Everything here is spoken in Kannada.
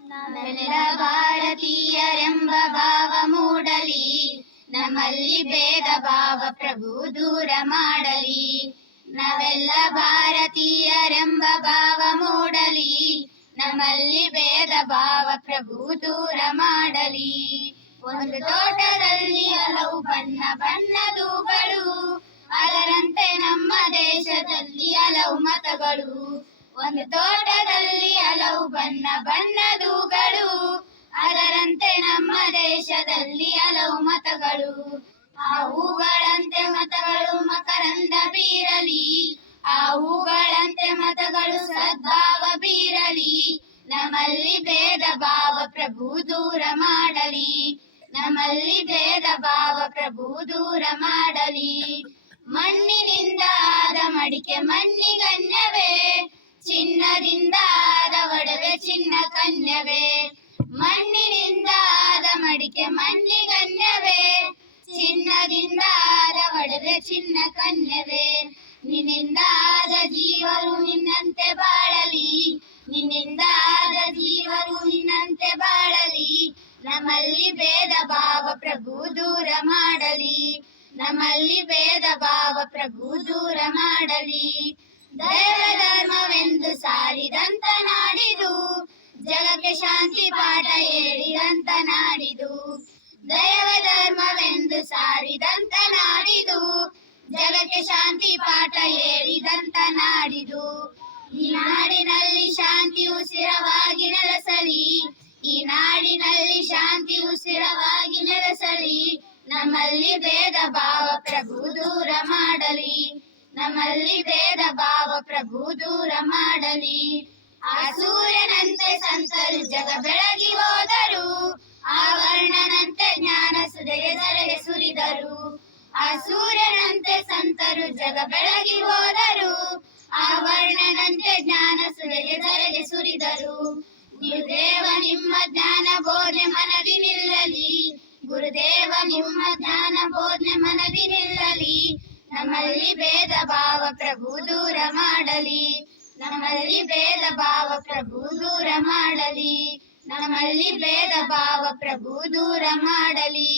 ನಾವೆಲ್ಲ ಭಾರತೀಯರೆಂಬ ಭಾವ ಮೂಡಲಿ, ನಮ್ಮಲ್ಲಿ ಭೇದ ಭಾವ ಪ್ರಭು ದೂರ ಮಾಡಲಿ. ನಾವೆಲ್ಲ ಭಾರತೀಯರೆಂಬ ಭಾವ ಮೂಡಲಿ, ನಮ್ಮಲ್ಲಿ ಭೇದ ಭಾವ ಪ್ರಭು ದೂರ ಮಾಡಲಿ. ಒಂದು ತೋಟದಲ್ಲಿ ಹಲವು ಬಣ್ಣ ಬಣ್ಣದೂಗಳು, ಅದರಂತೆ ನಮ್ಮ ದೇಶದಲ್ಲಿ ಹಲವು ಮತಗಳು. ಒಂದು ತೋಟದಲ್ಲಿ ಹಲವು ಬಣ್ಣ ಬಣ್ಣದೂಗಳು, ಅದರಂತೆ ನಮ್ಮ ದೇಶದಲ್ಲಿ ಹಲವು ಮತಗಳು. ಆ ಹೂಗಳಂತೆ ಮತಗಳು ಮಕರಂದ ಬೀರಲಿ, ಆ ಹೂಗಳಂತೆ ಮತಗಳು ಸದ್ಭಾವ ಬೀರಲಿ. ನಮ್ಮಲ್ಲಿ ಭೇದ ಭಾವ ಪ್ರಭು ದೂರ ಮಾಡಲಿ, ನಮ್ಮಲ್ಲಿ ಭೇದ ಭಾವ ಪ್ರಭು ದೂರ ಮಾಡಲಿ. ಮಣ್ಣಿನಿಂದ ಆದ ಮಡಿಕೆ ಮಣ್ಣಿಗನ್ಯವೇ, ಚಿನ್ನದಿಂದ ಆದ ಒಡವೆ ಚಿನ್ನ ಕನ್ಯವೇ. ಮಣ್ಣಿನಿಂದ ಆದ ಮಡಿಕೆ ಮಣ್ಣಿಗನ್ಯವೇ, ಚಿನ್ನದಿಂದ ಆದ ಒಡವೆ ಚಿನ್ನ ಕನ್ಯವೇ. ನಿನ್ನಿಂದ ಆದ ಜೀವರು ನಿನ್ನಂತೆ ಬಾಳಲಿ, ನಿನ್ನಿಂದ ಆದ ಜೀವರು ನಿನ್ನಂತೆ ಬಾಳಲಿ. ನಮ್ಮಲ್ಲಿ ಭೇದ ಭಾವ ಪ್ರಭು ದೂರ ಮಾಡಲಿ, ನಮ್ಮಲ್ಲಿ ಭೇದ ಭಾವ ಪ್ರಭು ದೂರ ಮಾಡಲಿ. ದೈವ ಧರ್ಮವೆಂದು ಸಾರಿದಂತ ನಾಡಿದು, ಜಗಕ್ಕೆ ಶಾಂತಿ ಪಾಠ ಹೇಳಿದಂತ ನಾಡಿದು. ದೈವ ಧರ್ಮವೆಂದು ಸಾರಿದಂತ ನಾಡಿದು, ಜಗಕ್ಕೆ ಶಾಂತಿ ಪಾಠ ಹೇಳಿದಂತ ನಾಡಿದು. ಈ ನಾಡಿನಲ್ಲಿ ಶಾಂತಿಯು ಸ್ಥಿರವಾಗಿ ನೆಲೆಸಲಿ, ಈ ನಾಡಿನಲ್ಲಿ ಶಾಂತಿಯು ಸ್ಥಿರವಾಗಿ ನೆಲೆಸಲಿ. ನಮ್ಮಲ್ಲಿ ಭೇದ ಭಾವ ಪ್ರಭು ದೂರ ಮಾಡಲಿ, ನಮ್ಮಲ್ಲಿ ಭೇದ ಭಾವ ಪ್ರಭು ದೂರ ಮಾಡಲಿ. ಆ ಸೂರ್ಯನಂತೆ ಸಂತರು ಜಗ ಬೆಳಗಿ ಹೋದರು, ಆ ವರ್ಣನಂತೆ ಜ್ಞಾನ ಸುಧೆಗೆ ಧರೆಗೆ ಸುರಿದರು. ಆ ಸೂರ್ಯನಂತೆ ಸಂತರು ಜಗ ಬೆಳಗಿ ಹೋದರು, ಆ ವರ್ಣನಂತೆ ಜ್ಞಾನ ಸುಧೆಗೆ ಧರೆಗೆ ಸುರಿದರು. ಗುರುದೇವ ನಿಮ್ಮ ಜ್ಞಾನ ಬೋಧನೆ ಮನದಿ ನಿಲ್ಲಲಿ, ಗುರುದೇವ ನಿಮ್ಮ ಜ್ಞಾನ ಬೋಧನೆ ಮನದಿ ನಿಲ್ಲಲಿ. ನಮ್ಮಲ್ಲಿ ಭೇದ ಭಾವ ಪ್ರಭು ದೂರ ಮಾಡಲಿ, ನಮ್ಮಲ್ಲಿ ಭೇದ ಭಾವ ಪ್ರಭು ದೂರ ಮಾಡಲಿ, ನಮ್ಮಲ್ಲಿ ಭೇದ ಭಾವ ಪ್ರಭು ದೂರ ಮಾಡಲಿ.